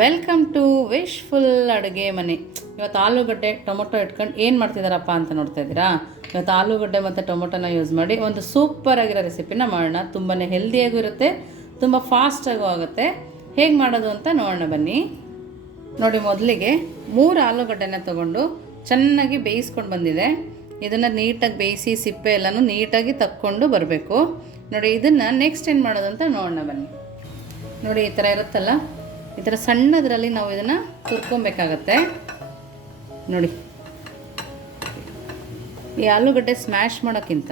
Welcome to wishful ಅಡುಗೆ ಮನೆ. ಇವತ್ತು ಆಲೂಗಡ್ಡೆ, ಟೊಮೊಟೊ ಇಟ್ಕೊಂಡು ಏನು ಮಾಡ್ತಿದ್ದಾರಪ್ಪ ಅಂತ ನೋಡ್ತಾ ಇದ್ದೀರಾ? ಇವತ್ತು ಆಲೂಗಡ್ಡೆ ಮತ್ತು ಟೊಮೊಟೊನ ಯೂಸ್ ಮಾಡಿ ಒಂದು ಸೂಪರ್ ಆಗಿರೋ ರೆಸಿಪಿನ ಮಾಡೋಣ. ತುಂಬಾ ಹೆಲ್ದಿಯಾಗೂ ಇರುತ್ತೆ, ತುಂಬ ಫಾಸ್ಟಾಗೂ ಆಗುತ್ತೆ. ಹೇಗೆ ಮಾಡೋದು ಅಂತ ನೋಡೋಣ ಬನ್ನಿ. ನೋಡಿ ಮೊದಲಿಗೆ ಮೂರು ಆಲೂಗಡ್ಡೆನ ತೊಗೊಂಡು ಚೆನ್ನಾಗಿ ಬೇಯಿಸ್ಕೊಂಡು ಬಂದಿದೆ. ಇದನ್ನು ನೀಟಾಗಿ ಬೇಯಿಸಿ ಸಿಪ್ಪೆ ಎಲ್ಲನೂ ನೀಟಾಗಿ ತಕ್ಕೊಂಡು ಬರಬೇಕು. ನೋಡಿ ಇದನ್ನು ನೆಕ್ಸ್ಟ್ ಏನು ಮಾಡೋದು ಅಂತ ನೋಡೋಣ ಬನ್ನಿ. ನೋಡಿ ಈ ಥರ ಇರುತ್ತಲ್ಲ? ಈ ಥರ ಸಣ್ಣದರಲ್ಲಿ ನಾವು ಇದನ್ನು ತುರ್ಕೊಬೇಕಾಗತ್ತೆ. ನೋಡಿ. ಈ ಆಲೂಗಡ್ಡೆ ಸ್ಮ್ಯಾಶ್ ಮಾಡೋಕ್ಕಿಂತ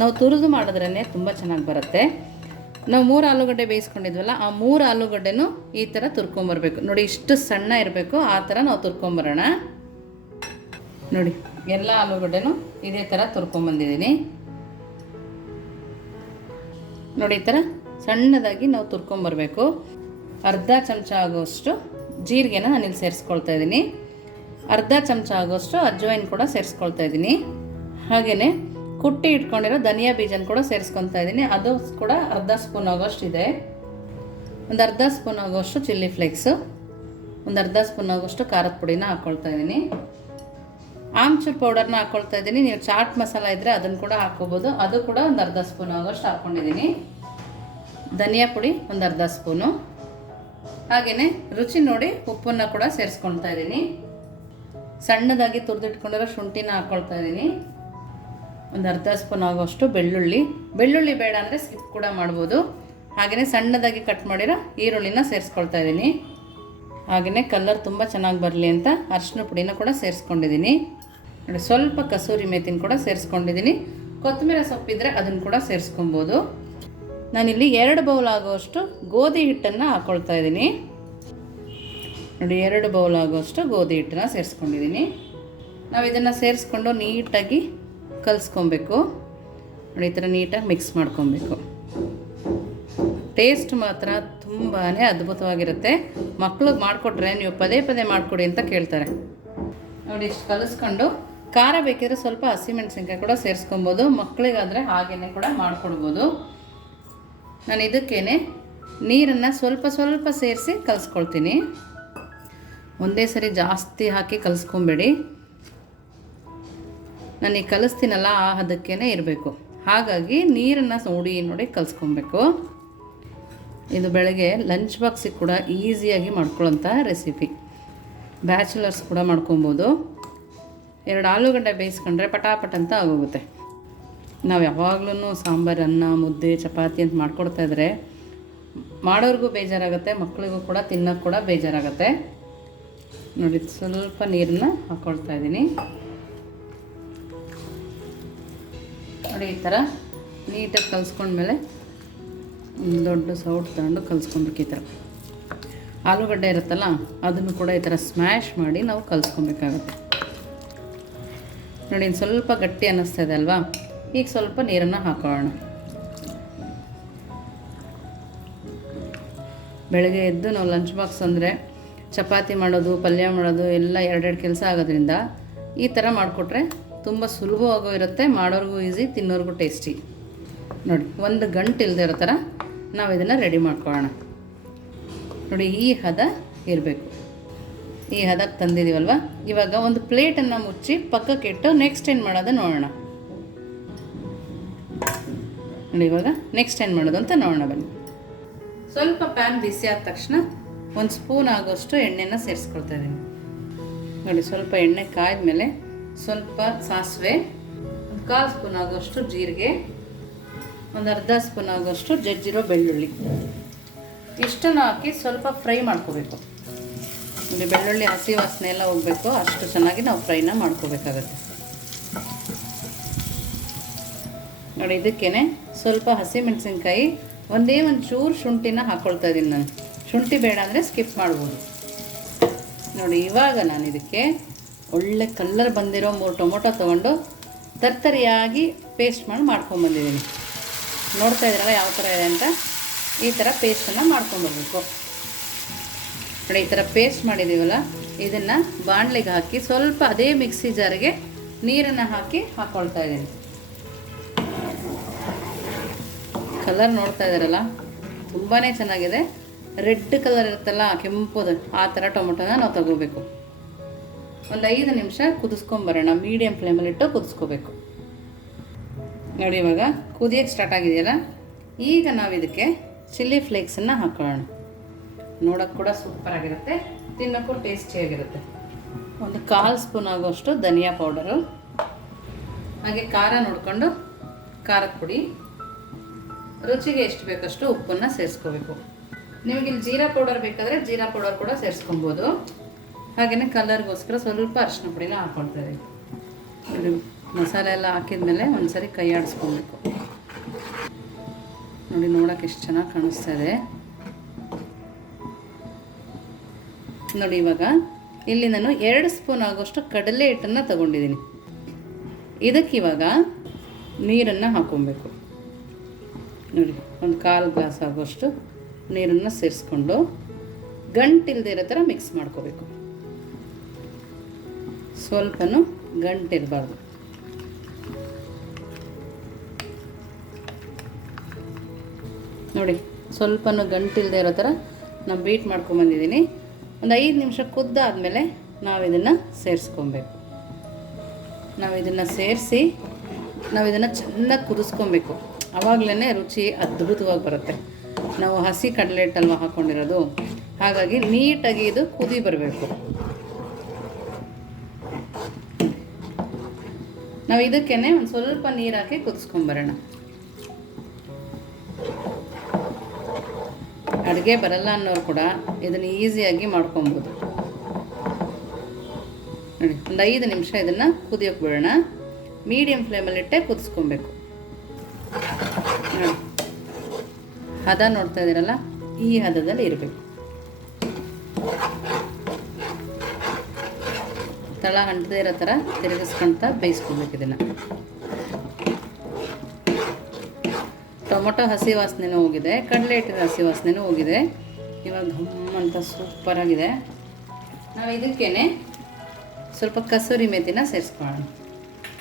ನಾವು ತುರಿದು ಮಾಡಿದ್ರೇ ತುಂಬ ಚೆನ್ನಾಗಿ ಬರುತ್ತೆ. ನಾವು ಮೂರು ಆಲೂಗಡ್ಡೆ ಬೇಯಿಸ್ಕೊಂಡಿದ್ವಲ್ಲ, ಆ ಮೂರು ಆಲೂಗಡ್ಡೆನೂ ಈ ಥರ ತುರ್ಕೊಂಬರ್ಬೇಕು. ನೋಡಿ, ಇಷ್ಟು ಸಣ್ಣ ಇರಬೇಕು, ಆ ಥರ ನಾವು ತುರ್ಕೊಂಬರೋಣ. ನೋಡಿ, ಎಲ್ಲ ಆಲೂಗಡ್ಡೆನೂ ಇದೇ ಥರ ತುರ್ಕೊಂಬಂದಿದ್ದೀನಿ. ನೋಡಿ, ಈ ಥರ ಸಣ್ಣದಾಗಿ ನಾವು ತುರ್ಕೊಂಬರ್ಬೇಕು. ಅರ್ಧ ಚಮಚ ಆಗೋಷ್ಟು ಜೀರಿಗೆನ ನಾನಿಲ್ಲಿ ಸೇರಿಸ್ಕೊಳ್ತಾ ಇದ್ದೀನಿ. ಅರ್ಧ ಚಮಚ ಆಗೋಷ್ಟು ಅಜ್ವೈನ್ ಕೂಡ ಸೇರಿಸ್ಕೊಳ್ತಾ ಇದ್ದೀನಿ. ಹಾಗೆಯೇ ಕುಟ್ಟಿ ಇಟ್ಕೊಂಡಿರೋ ಧನಿಯಾ ಬೀಜನ ಕೂಡ ಸೇರಿಸ್ಕೊತಾ ಇದ್ದೀನಿ. ಅದು ಕೂಡ ಅರ್ಧ ಸ್ಪೂನ್ ಆಗೋಷ್ಟು ಇದೆ. ಒಂದು ಅರ್ಧ ಸ್ಪೂನ್ ಆಗೋಷ್ಟು ಚಿಲ್ಲಿ ಫ್ಲೇಕ್ಸು. ಒಂದು ಅರ್ಧ ಸ್ಪೂನ್ ಆಗೋಷ್ಟು ಖಾರದ ಪುಡಿನ ಹಾಕ್ಕೊಳ್ತಾ ಇದ್ದೀನಿ. ಆಮ್ಚೂರ್ ಪೌಡರ್ನ ಹಾಕ್ಕೊಳ್ತಾ ಇದ್ದೀನಿ. ನೀವು ಚಾಟ್ ಮಸಾಲ ಇದ್ದರೆ ಅದನ್ನು ಕೂಡ ಹಾಕ್ಕೋಬೋದು ಅದು ಕೂಡ ಒಂದು ಅರ್ಧ ಸ್ಪೂನ್ ಆಗೋಷ್ಟು ಹಾಕ್ಕೊಂಡಿದ್ದೀನಿ ಧನಿಯಾ ಪುಡಿ ಒಂದು ಅರ್ಧ ಸ್ಪೂನು. ಹಾಗೆಯೇ ರುಚಿ ನೋಡಿ ಉಪ್ಪನ್ನು ಕೂಡ ಸೇರಿಸ್ಕೊಳ್ತಾ ಇದ್ದೀನಿ. ಸಣ್ಣದಾಗಿ ತುರಿದಿಟ್ಕೊಂಡಿರೋ ಶುಂಠಿನ ಹಾಕ್ಕೊಳ್ತಾ ಇದ್ದೀನಿ. ಒಂದು ಅರ್ಧ ಸ್ಪೂನ್ ಆಗೋಷ್ಟು ಬೆಳ್ಳುಳ್ಳಿ. ಬೆಳ್ಳುಳ್ಳಿ ಬೇಡ ಅಂದರೆ ಸ್ಕಿಪ್ ಕೂಡ ಮಾಡ್ಬೋದು. ಹಾಗೆಯೇ ಸಣ್ಣದಾಗಿ ಕಟ್ ಮಾಡಿರೋ ಈರುಳ್ಳಿನ ಸೇರಿಸ್ಕೊಳ್ತಾ ಇದ್ದೀನಿ. ಹಾಗೆಯೇ ಕಲರ್ ತುಂಬ ಚೆನ್ನಾಗಿ ಬರಲಿ ಅಂತ ಅರಿಶಿನ ಪುಡಿನ ಕೂಡ ಸೇರಿಸ್ಕೊಂಡಿದ್ದೀನಿ. ಸ್ವಲ್ಪ ಕಸೂರಿ ಮೇತಿನ ಕೂಡ ಸೇರಿಸ್ಕೊಂಡಿದ್ದೀನಿ. ಕೊತ್ತಂಬರಿ ಸೊಪ್ಪಿದ್ರೆ ಅದನ್ನು ಕೂಡ ಸೇರಿಸ್ಕೊಬೋದು ನಾನಿಲ್ಲಿ ಎರಡು ಬೌಲ್ ಆಗುವಷ್ಟು ಗೋಧಿ ಹಿಟ್ಟನ್ನು ಹಾಕ್ಕೊಳ್ತಾ ಇದ್ದೀನಿ. ನೋಡಿ, ಎರಡು ಬೌಲ್ ಆಗುವಷ್ಟು ಗೋಧಿ ಹಿಟ್ಟನ್ನ ಸೇರಿಸ್ಕೊಂಡಿದ್ದೀನಿ. ನಾವು ಇದನ್ನು ಸೇರಿಸ್ಕೊಂಡು ನೀಟಾಗಿ ಕಲಿಸ್ಕೊಬೇಕು. ನೋಡಿ, ಈ ಥರ ನೀಟಾಗಿ ಮಿಕ್ಸ್ ಮಾಡ್ಕೊಬೇಕು. ಟೇಸ್ಟ್ ಮಾತ್ರ ತುಂಬಾ ಅದ್ಭುತವಾಗಿರುತ್ತೆ. ಮಕ್ಳಿಗೆ ಮಾಡಿಕೊಟ್ರೆ ನೀವು ಪದೇ ಪದೇ ಮಾಡಿಕೊಡಿ ಅಂತ ಕೇಳ್ತಾರೆ. ನೋಡಿ, ಇಷ್ಟು ಕಲಿಸ್ಕೊಂಡು ಖಾರ ಬೇಕಿದ್ರೆ ಸ್ವಲ್ಪ ಹಸಿಮೆಣಸಿನ್ಕಾಯಿ ಕೂಡ ಸೇರಿಸ್ಕೊಬೋದು. ಮಕ್ಕಳಿಗಾದರೆ ಹಾಗೆಯೇ ಕೂಡ ಮಾಡಿಕೊಡ್ಬೋದು. ನಾನು ಇದಕ್ಕೇನೆ ನೀರನ್ನು ಸ್ವಲ್ಪ ಸ್ವಲ್ಪ ಸೇರಿಸಿ ಕಲಿಸ್ಕೊಳ್ತೀನಿ. ಒಂದೇ ಸರಿ ಜಾಸ್ತಿ ಹಾಕಿ ಕಲಿಸ್ಕೊಂಬೇಡಿ. ನಾನು ಈಗ ಕಲಿಸ್ತೀನಲ್ಲ ಆ ಹದಕ್ಕೇ ಇರಬೇಕು. ಹಾಗಾಗಿ ನೀರನ್ನು ನೋಡಿ ನೋಡಿ ಕಲಿಸ್ಕೊಬೇಕು. ಇದು ಬೆಳಗ್ಗೆ ಲಂಚ್ ಬಾಕ್ಸಿಗೆ ಕೂಡ ಈಸಿಯಾಗಿ ಮಾಡ್ಕೊಳ್ಳೋಂಥ ರೆಸಿಪಿ ಬ್ಯಾಚುಲರ್ಸ್ ಕೂಡ ಮಾಡ್ಕೊಬೋದು. ಎರಡು ಆಲೂಗಡ್ಡೆ ಬೇಯಿಸ್ಕೊಂಡ್ರೆ ಪಟಾಪಟ್ ಅಂತ ಆಗೋಗುತ್ತೆ. ನಾವು ಯಾವಾಗಲೂ ಸಾಂಬಾರು, ಅನ್ನ, ಮುದ್ದೆ, ಚಪಾತಿ ಅಂತ ಮಾಡ್ಕೊಡ್ತಾ ಇದ್ರೆ ಮಾಡೋರಿಗೂ ಬೇಜಾರಾಗುತ್ತೆ ಮಕ್ಕಳಿಗೂ ಕೂಡ ತಿನ್ನೋಕ್ಕೆ ಕೂಡ ಬೇಜಾರಾಗುತ್ತೆ. ನೋಡಿ, ಸ್ವಲ್ಪ ನೀರನ್ನ ಹಾಕ್ಕೊಳ್ತಾ ಇದ್ದೀನಿ. ನೋಡಿ, ಈ ಥರ ನೀಟಾಗಿ ಕಲಿಸ್ಕೊಂಡ್ಮೇಲೆ ದೊಡ್ಡ ಸೌಟ್ ತಗೊಂಡು ಕಲಿಸ್ಕೊಬೇಕು ಈ ಥರ ಆಲೂಗಡ್ಡೆ ಇರುತ್ತಲ್ಲ, ಅದನ್ನು ಕೂಡ ಈ ಥರ ಸ್ಮ್ಯಾಶ್ ಮಾಡಿ ನಾವು ಕಲಿಸ್ಕೊಬೇಕಾಗುತ್ತೆ. ನೋಡಿ ಸ್ವಲ್ಪ ಗಟ್ಟಿ ಅನ್ನಿಸ್ತಾ ಇದೆ ಅಲ್ವಾ? ಈಗ ಸ್ವಲ್ಪ ನೀರನ್ನು ಹಾಕೋಣ. ಬೆಳಗ್ಗೆ ಎದ್ದು ನಾವು ಲಂಚ್ ಬಾಕ್ಸ್ ಅಂದರೆ ಚಪಾತಿ ಮಾಡೋದು, ಪಲ್ಯ ಮಾಡೋದು ಎಲ್ಲ ಎರಡೆರಡು ಕೆಲಸ ಆಗೋದ್ರಿಂದ ಈ ಥರ ಮಾಡಿಕೊಟ್ರೆ ತುಂಬ ಸುಲಭವಾಗೂ ಇರುತ್ತೆ, ಮಾಡೋರಿಗೂ ಈಸಿ ತಿನ್ನೋರಿಗೂ ಟೇಸ್ಟಿ ನೋಡಿ, ಒಂದು ಗಂಟು ಇಲ್ಲದೆ ಇರೋ ಥರ ನಾವು ಇದನ್ನು ರೆಡಿ ಮಾಡ್ಕೊಳ್ಳೋಣ. ನೋಡಿ, ಈ ಹದ ಇರಬೇಕು. ಈ ಹದಕ್ಕೆ ತಂದಿದ್ದೀವಲ್ವ? ಇವಾಗ ಒಂದು ಪ್ಲೇಟನ್ನು ಮುಚ್ಚಿ ಪಕ್ಕಕ್ಕೆ ಇಟ್ಟು ನೆಕ್ಸ್ಟ್ ಏನು ಮಾಡೋದು ನೋಡೋಣ. ನೋಡಿ ಇವಾಗ ನೆಕ್ಸ್ಟ್ ಏನು ಮಾಡೋದು ಅಂತ ನೋಡೋಣ ಬನ್ನಿ. ಸ್ವಲ್ಪ ಪ್ಯಾನ್ ಬಿಸಿ ಆದ ತಕ್ಷಣ ಒಂದು ಸ್ಪೂನ್ ಆಗೋಷ್ಟು ಎಣ್ಣೆನ ಸೇರಿಸ್ಕೊಳ್ತಾ ಇದ್ದೀನಿ ನೋಡಿ ಸ್ವಲ್ಪ ಎಣ್ಣೆ ಕಾಯ್ದ್ಮೇಲೆ ಸ್ವಲ್ಪ ಸಾಸಿವೆ, ಒಂದು ಕಾಲು ಸ್ಪೂನ್ ಆಗೋಷ್ಟು ಜೀರಿಗೆ, ಒಂದು ಅರ್ಧ ಸ್ಪೂನ್ ಆಗೋಷ್ಟು ಜಜ್ಜಿರೋ ಬೆಳ್ಳುಳ್ಳಿ. ಇಷ್ಟನ್ನು ಹಾಕಿ ಸ್ವಲ್ಪ ಫ್ರೈ ಮಾಡ್ಕೋಬೇಕು. ನೋಡಿ ಬೆಳ್ಳುಳ್ಳಿ ಹಸಿ ವಾಸನೆ ಎಲ್ಲ ಹೋಗಬೇಕು, ಅಷ್ಟು ಚೆನ್ನಾಗಿ ನಾವು ಫ್ರೈನ ಮಾಡ್ಕೋಬೇಕಾಗತ್ತೆ. ನೋಡಿ ಇದಕ್ಕೇ ಸ್ವಲ್ಪ ಹಸಿಮೆಣಸಿನ್ಕಾಯಿ, ಒಂದೇ ಒಂದು ಚೂರು ಶುಂಠಿನ ಹಾಕ್ಕೊಳ್ತಾ ಇದ್ದೀನಿ ನಾನು. ಶುಂಠಿ ಬೇಡ ಅಂದರೆ ಸ್ಕಿಪ್ ಮಾಡ್ಬೋದು. ನೋಡಿ, ಇವಾಗ ನಾನು ಇದಕ್ಕೆ ಒಳ್ಳೆ ಕಲ್ಲರ್ ಬಂದಿರೋ ಮೂರು ಟೊಮೊಟೊ ತೊಗೊಂಡು ತರ್ತರಿಯಾಗಿ ಪೇಸ್ಟ್ ಮಾಡಿ ಮಾಡ್ಕೊಂಬಂದಿದ್ದೀನಿ ನೋಡ್ತಾ ಇದ್ರಲ್ಲ ಯಾವ ಥರ ಇದೆ ಅಂತ? ಈ ಥರ ಪೇಸ್ಟನ್ನು ಮಾಡ್ಕೊಂಬರ್ಬೇಕು ನೋಡಿ, ಈ ಥರ ಪೇಸ್ಟ್ ಮಾಡಿದ್ದೀವಲ್ಲ, ಇದನ್ನು ಬಾಣಲಿಗೆ ಹಾಕಿ ಸ್ವಲ್ಪ ಅದೇ ಮಿಕ್ಸಿ ಜಾರಿಗೆ ನೀರನ್ನು ಹಾಕಿ ಹಾಕ್ಕೊಳ್ತಾ ಇದ್ದೀನಿ. ಕಲರ್ ನೋಡ್ತಾ ಇದ್ದಾರಲ್ಲ ತುಂಬಾ ಚೆನ್ನಾಗಿದೆ. ರೆಡ್ ಕಲರ್ ಇರುತ್ತಲ್ಲ ಕೆಂಪುದು ಆ ಥರ ಟೊಮೊಟೊನ ನಾವು ತಗೋಬೇಕು. ಒಂದು ಐದು ನಿಮಿಷ ಕುದಿಸ್ಕೊಂಬರೋಣ ಮೀಡಿಯಮ್ ಫ್ಲೇಮಲ್ಲಿಟ್ಟು ಕುದಿಸ್ಕೋಬೇಕು. ನೋಡಿ ಇವಾಗ ಕುದಿಯೋಕ್ಕೆ ಸ್ಟಾರ್ಟ್ ಆಗಿದೆಯಲ್ಲ, ಈಗ ನಾವು ಇದಕ್ಕೆ ಚಿಲ್ಲಿ ಫ್ಲೇಕ್ಸನ್ನು ಹಾಕೊಳ್ಳೋಣ. ನೋಡೋಕ್ಕೆ ಕೂಡ ಸೂಪರ್ ಆಗಿರುತ್ತೆ, ತಿನ್ನೋಕ್ಕೂ ಟೇಸ್ಟಿಯಾಗಿರುತ್ತೆ ಒಂದು ಕಾಲು ಸ್ಪೂನ್ ಆಗುವಷ್ಟು ಧನಿಯಾ ಪೌಡರು ಹಾಗೆ ಖಾರ ನೋಡಿಕೊಂಡು, ಖಾರದ ಪುಡಿ. ರುಚಿಗೆ ಎಷ್ಟು ಬೇಕಷ್ಟು ಉಪ್ಪನ್ನು ಸೇರಿಸ್ಕೋಬೇಕು. ನಿಮಗೆ ಇಲ್ಲಿ ಜೀರಾ ಪೌಡರ್ ಬೇಕಾದರೆ ಜೀರಾ ಪೌಡರ್ ಕೂಡ ಸೇರಿಸ್ಕೊಬೋದು. ಹಾಗೆಯೇ ಕಲರ್ಗೋಸ್ಕರ ಸ್ವಲ್ಪ ಅರಿಶಿನ ಪುಡಿನ ಹಾಕ್ಕೊಳ್ತಾರೆ ಮಸಾಲೆ ಎಲ್ಲ ಹಾಕಿದ್ಮೇಲೆ ಒಂದ್ಸರಿ ಕೈ ಆಡಿಸ್ಕೊಬೇಕು. ನೋಡಿ, ನೋಡೋಕೆ ಎಷ್ಟು ಚೆನ್ನಾಗಿ ಕಾಣಿಸ್ತಾ ಇದೆ. ನೋಡಿ, ಇವಾಗ ಇಲ್ಲಿ ನಾನು ಎರಡು ಸ್ಪೂನ್ ಆಗೋಷ್ಟು ಕಡಲೆ ಹಿಟ್ಟನ್ನು ತಗೊಂಡಿದ್ದೀನಿ. ಇದಕ್ಕಿವಾಗ ನೀರನ್ನು ಹಾಕೊಬೇಕು ನೋಡಿ, ಒಂದು ಕಾಲು ಗ್ಲಾಸ್ ಆಗುವಷ್ಟು ನೀರನ್ನು ಸೇರಿಸ್ಕೊಂಡು ಗಂಟಿಲ್ಲದೆ ಇರೋ ಥರ ಮಿಕ್ಸ್ ಮಾಡ್ಕೋಬೇಕು. ಸ್ವಲ್ಪನೂ ಗಂಟಿರಬಾರ್ದು. ನೋಡಿ, ಸ್ವಲ್ಪನೂ ಗಂಟಿಲ್ಲದೆ ಇರೋ ಥರ ನಾನು ಬೀಟ್ ಮಾಡ್ಕೊಂಬಂದಿದ್ದೀನಿ ಒಂದು ಐದು ನಿಮಿಷ ಕುದ್ದಾದಮೇಲೆ ನಾವು ಇದನ್ನು ಸೇರಿಸ್ಕೊಬೇಕು. ನಾವು ಇದನ್ನು ಸೇರಿಸಿ ನಾವು ಇದನ್ನು ಚೆನ್ನಾಗಿ ಕುದಿಸ್ಕೊಬೇಕು. ಆವಾಗಲೇ ರುಚಿ ಅದ್ಭುತವಾಗಿ ಬರುತ್ತೆ. ನಾವು ಹಸಿ ಕಡಲೆ ಹಿಟ್ಟಲ್ವ ಹಾಕ್ಕೊಂಡಿರೋದು ಹಾಗಾಗಿ ನೀಟಾಗಿ ಇದು ಕುದಿ ಬರಬೇಕು. ನಾವು ಇದಕ್ಕೇನೆ ಒಂದು ಸ್ವಲ್ಪ ನೀರು ಹಾಕಿ ಕುದಿಸ್ಕೊಂಬರೋಣ ಅಡುಗೆ ಬರಲ್ಲ ಅನ್ನೋರು ಕೂಡ ಇದನ್ನು ಈಸಿಯಾಗಿ ಮಾಡ್ಕೊಬೋದು. ನೋಡಿ, ಒಂದು ಐದು ನಿಮಿಷ ಇದನ್ನು ಕುದಿಯೋಕೆ ಬಿಡೋಣ. ಮೀಡಿಯಮ್ ಫ್ಲೇಮಲ್ಲಿಟ್ಟೆ ಕುದಿಸ್ಕೊಬೇಕು. ಹದ ನೋಡ್ತಾ ಇದ್ದೀರಲ್ಲ? ಈ ಹದದಲ್ಲಿ ಇರಬೇಕು. ತಳ ಅಂಟದೇ ಇರೋ ಥರ ತಿರುಗಿಸ್ಕೊಂತ ಬೇಯಿಸ್ಕೊಬೇಕು ಇದನ್ನು. ಟೊಮೊಟೊ ಹಸಿ ವಾಸನೆನೂ ಹೋಗಿದೆ ಕಡಲೆ ಹಿಟ್ಟಿನ ಹಸಿ ವಾಸನೆನೂ ಹೋಗಿದೆ. ಇವಾಗ ಘಮ್ ಅಂತ ಸೂಪರಾಗಿದೆ. ನಾವು ಇದಕ್ಕೇನೆ ಸ್ವಲ್ಪ ಕಸೂರಿ ಮೆಥಿನ ಸೇರಿಸ್ಕೊಳ್ಳೋಣ.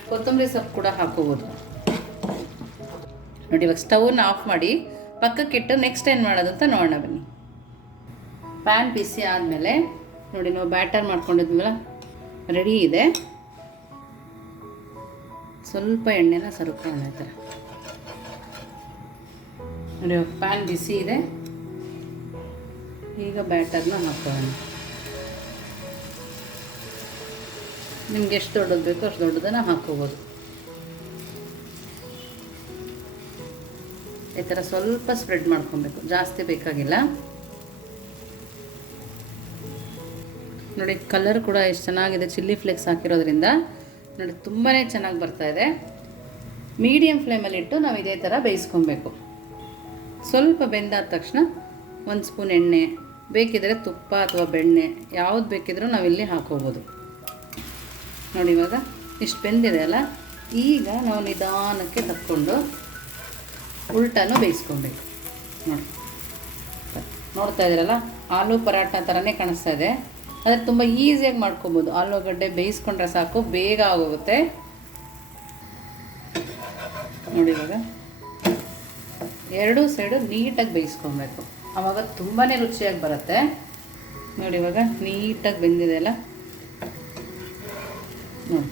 ಕೊತ್ತಂಬರಿ ಸೊಪ್ಪು ಕೂಡ ಹಾಕೋಬೋದು. ನೋಡಿ, ಇವಾಗ ಸ್ಟವ್ನ ಆಫ್ ಮಾಡಿ ಪಕ್ಕಕ್ಕಿಟ್ಟು ನೆಕ್ಸ್ಟ್ ಏನು ಮಾಡೋದು ಅಂತ ನೋಡೋಣ ಬನ್ನಿ. ಪ್ಯಾನ್ ಬಿಸಿ ಆದಮೇಲೆ ನೋಡಿ, ನಾವು ಬ್ಯಾಟರ್ ಮಾಡ್ಕೊಂಡಿದ್ವಲ್ಲ ರೆಡಿ ಇದೆ. ಸ್ವಲ್ಪ ಎಣ್ಣೆನ ಸರ್ಕೊಳ್ಳೋಣ ಈ ಥರ ನೋಡಿ ಪ್ಯಾನ್ ಬಿಸಿ ಇದೆ. ಈಗ ಬ್ಯಾಟರ್ನ ಹಾಕೋಣ. ನಿಮ್ಗೆ ಎಷ್ಟು ದೊಡ್ಡದು ಬೇಕೋ ಅಷ್ಟು ದೊಡ್ಡದನ್ನು ಹಾಕೋಬೋದು. ಈ ಥರ ಸ್ವಲ್ಪ ಸ್ಪ್ರೆಡ್ ಮಾಡ್ಕೊಬೇಕು. ಜಾಸ್ತಿ ಬೇಕಾಗಿಲ್ಲ. ನೋಡಿ ಕಲರ್ ಕೂಡ ಎಷ್ಟು ಚೆನ್ನಾಗಿದೆ. ಚಿಲ್ಲಿ ಫ್ಲೇಕ್ಸ್ ಹಾಕಿರೋದ್ರಿಂದ ನೋಡಿ ತುಂಬಾ ಚೆನ್ನಾಗಿ ಬರ್ತಾ ಇದೆ. ಮೀಡಿಯಮ್ ಫ್ಲೇಮಲ್ಲಿ ಇಟ್ಟು ನಾವು ಇದೇ ಥರ ಬೇಯಿಸ್ಕೊಬೇಕು. ಸ್ವಲ್ಪ ಬೆಂದಾದ ತಕ್ಷಣ ಒಂದು ಸ್ಪೂನ್ ಎಣ್ಣೆ, ಬೇಕಿದ್ರೆ ತುಪ್ಪ ಅಥವಾ ಬೆಣ್ಣೆ, ಯಾವ್ದು ಬೇಕಿದ್ರೂ ನಾವಿಲ್ಲಿ ಹಾಕೋಬೋದು. ನೋಡಿ, ಇವಾಗ ಇಷ್ಟು ಬೆಂದಿದೆ ಅಲ್ಲ? ಈಗ ನಾವು ನಿಧಾನಕ್ಕೆ ತಕ್ಕೊಂಡು ಉಲ್ಟನೂ ಬೇಯಿಸ್ಕೊಬೇಕು. ನೋಡಿ. ನೋಡ್ತಾ ಇದ್ದೀರಲ್ಲ? ಆಲೂ ಪರಾಟ ಥರನೇ ಕಾಣಿಸ್ತಾ ಇದೆ. ಆದರೆ ತುಂಬ ಈಸಿಯಾಗಿ ಮಾಡ್ಕೊಬೋದು. ಆಲೂಗಡ್ಡೆ ಬೇಯಿಸ್ಕೊಂಡ್ರೆ ಸಾಕು, ಬೇಗ ಆಗೋಗುತ್ತೆ. ನೋಡಿ ಇವಾಗ. ಎರಡೂ ಸೈಡು ನೀಟಾಗಿ ಬೇಯಿಸ್ಕೊಬೇಕು. ಆವಾಗ ತುಂಬಾ ರುಚಿಯಾಗಿ ಬರುತ್ತೆ. ನೋಡಿ ಇವಾಗ ನೀಟಾಗಿ ಬೆಂದಿದೆ ಅಲ್ಲ? ನೋಡಿ.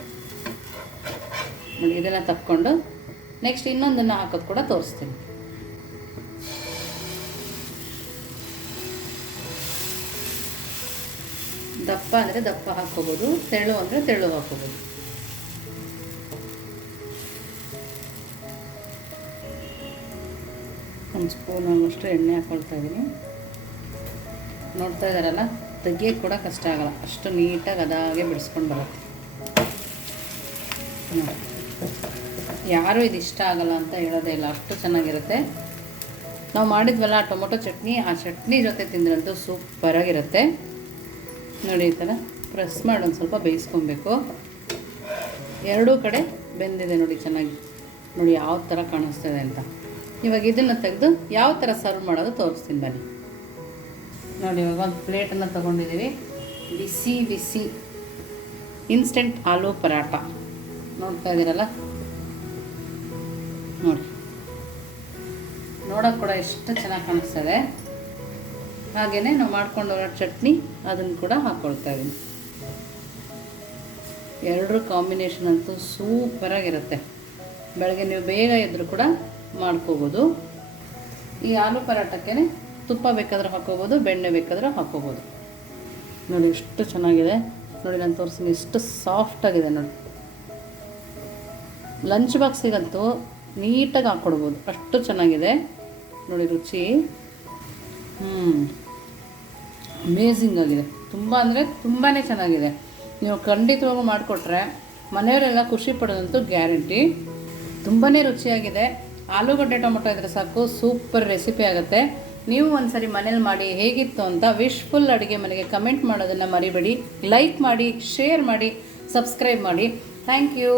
ನೋಡಿ ಇದನ್ನು ತಕ್ಕೊಂಡು ನೆಕ್ಸ್ಟ್ ಇನ್ನೊಂದನ್ನು ಹಾಕೋದು ಕೂಡ ತೋರಿಸ್ತೀನಿ. ದಪ್ಪ ಅಂದರೆ ದಪ್ಪ ಹಾಕ್ಕೋಬೋದು, ತೆಳು ಅಂದರೆ ತೆಳು ಹಾಕ್ಕೋಬೋದು. ಒಂದು ಸ್ಪೂನ್ ಆಗುವಷ್ಟು ಎಣ್ಣೆ ಹಾಕ್ಕೊಳ್ತಾ ಇದ್ದೀನಿ ನೋಡ್ತಾ ಇದ್ದಾರಲ್ಲ ತೆಗಿಯೋಕ್ಕೆ ಕೂಡ ಕಷ್ಟ ಆಗಲ್ಲ. ಅಷ್ಟು ನೀಟಾಗಿ ಅದಾಗೆ ಬಿಡಿಸ್ಕೊಂಡು ಬರುತ್ತೆ. ನೋಡಿ. ಯಾರೂ ಇದು ಇಷ್ಟ ಆಗಲ್ಲ ಅಂತ ಹೇಳೋದೇ ಇಲ್ಲ. ಅಷ್ಟು ಚೆನ್ನಾಗಿರುತ್ತೆ. ನಾವು ಮಾಡಿದ್ವಲ್ಲ ಆ ಟೊಮೊಟೊ ಚಟ್ನಿ, ಆ ಚಟ್ನಿ ಜೊತೆ ತಿಂದ್ರಂತೂ ಸೂಪರಾಗಿರುತ್ತೆ. ನೋಡಿ ಈ ಥರ ಪ್ರೆಸ್ ಮಾಡಿ ಒಂದು ಸ್ವಲ್ಪ ಬೇಯಿಸ್ಕೊಬೇಕು. ಎರಡೂ ಕಡೆ ಬೆಂದಿದೆ ನೋಡಿ ಚೆನ್ನಾಗಿ. ನೋಡಿ ಯಾವ ಥರ ಕಾಣಿಸ್ತದೆ ಅಂತ. ಇವಾಗ ಇದನ್ನು ತೆಗೆದು ಯಾವ ಥರ ಸರ್ವ್ ಮಾಡೋದು ತೋರಿಸ್ತೀನಿ ಬನ್ನಿ. ನೋಡಿ ಇವಾಗ ಒಂದು ಪ್ಲೇಟನ್ನು ತೊಗೊಂಡಿದ್ದೀವಿ. ಬಿಸಿ ಬಿಸಿ ಇನ್ಸ್ಟೆಂಟ್ ಆಲೂ ಪರಾಟ ನೋಡ್ತಾ ಇದ್ದೀರಲ್ಲ? ನೋಡಿ. ನೋಡೋಕೆ ಕೂಡ ಎಷ್ಟು ಚೆನ್ನಾಗಿ ಕಾಣಿಸ್ತದೆ. ಹಾಗೆಯೇ ನಾವು ಮಾಡ್ಕೊಂಡಿರೋ ಚಟ್ನಿ, ಅದನ್ನು ಕೂಡ ಹಾಕ್ಕೊಳ್ತಾ ಇದ್ದೀನಿ. ಎರಡರ ಕಾಂಬಿನೇಷನ್ ಅಂತೂ ಸೂಪರಾಗಿರುತ್ತೆ ಬೆಳಗ್ಗೆ ನೀವು ಬೇಗ ಇದ್ದರೂ ಕೂಡ ಮಾಡ್ಕೋಬೋದು. ಈ ಆಲೂ ಪರಾಟಕ್ಕೆ ತುಪ್ಪ ಬೇಕಾದರೂ ಹಾಕ್ಕೋಬೋದು ಬೆಣ್ಣೆ ಬೇಕಾದರೂ ಹಾಕ್ಕೋಬೋದು ನೋಡಿ ಎಷ್ಟು ಚೆನ್ನಾಗಿದೆ. ನೋಡಿ ನಾನು ತೋರಿಸ್ತೀನಿ ಎಷ್ಟು ಸಾಫ್ಟಾಗಿದೆ ನೋಡಿ. ಲಂಚ್ ಬಾಕ್ಸಿಗಂತೂ ನೀಟಾಗಿ ಹಾಕ್ಕೊಡ್ಬೋದು. ಅಷ್ಟು ಚೆನ್ನಾಗಿದೆ. ನೋಡಿ ರುಚಿ. ಹ್ಞೂ ಅಮೇಝಿಂಗ್ ಆಗಿದೆ. ತುಂಬ ಅಂದರೆ ತುಂಬಾ ಚೆನ್ನಾಗಿದೆ. ನೀವು ಖಂಡಿತವಾಗೂ ಮಾಡಿಕೊಟ್ರೆ ಮನೆಯವರೆಲ್ಲ ಖುಷಿ ಪಡೋದಂತೂ ಗ್ಯಾರಂಟಿ. ತುಂಬಾ ರುಚಿಯಾಗಿದೆ. ಆಲೂಗಡ್ಡೆ ಟೊಮೊಟೊ ಇದ್ರೆ ಸಾಕು, ಸೂಪರ್ ರೆಸಿಪಿ ಆಗುತ್ತೆ. ನೀವು ಒಂದ್ಸರಿ ಮನೇಲಿ ಮಾಡಿ ಹೇಗಿತ್ತು ಅಂತ ವಿಶ್ಫುಲ್ ಅಡುಗೆ ಮನೆಗೆ ಕಮೆಂಟ್ ಮಾಡೋದನ್ನು ಮರಿಬೇಡಿ. ಲೈಕ್ ಮಾಡಿ, ಶೇರ್ ಮಾಡಿ, ಸಬ್ಸ್ಕ್ರೈಬ್ ಮಾಡಿ. Thank you